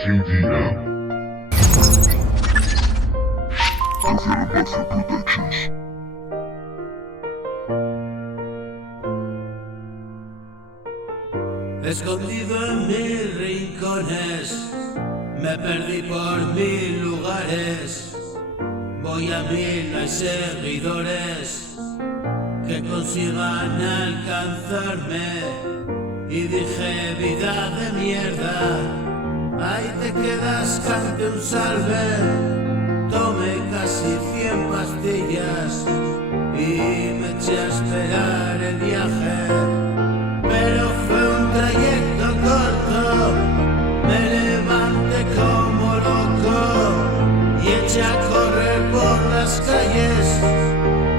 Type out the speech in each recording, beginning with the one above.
JDM. Confirmation Productions. Escondido en mil rincones, me perdí por mil lugares. Voy a mil, no hay seguidores que consigan alcanzarme. Y dije, vida de mierda, ahí te quedas, cante un salve. Tomé casi 100 pastillas y me eché a esperar el viaje. Pero fue un trayecto corto, me levanté como loco y eché a correr por las calles,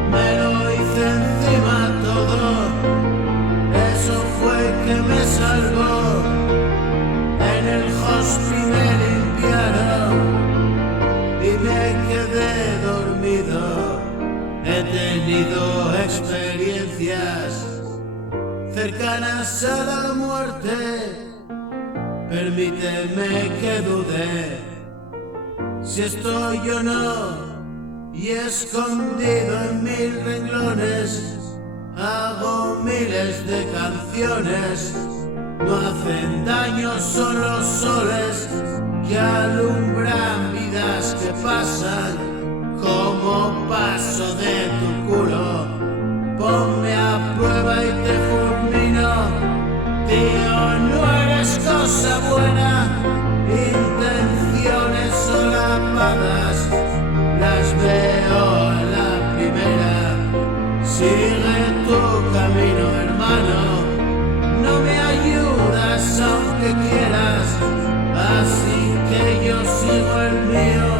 me lo hice encima todo. Eso fue que me salvó, en el hospital me limpiaron y me quedé dormido. He tenido experiencias cercanas a la muerte, permíteme que dude si estoy o no, y escondido en mil renglones hago miles de canciones. No hacen daño, son los soles que alumbran vidas que pasan como paso de tu culo. Ponme a prueba y te fulmino, tío, no eres cosa buena. Intenciones solapadas las veo a la primera. Sigue tu camino, hermano, no me ayudas aunque quieras, así que yo sigo el mío.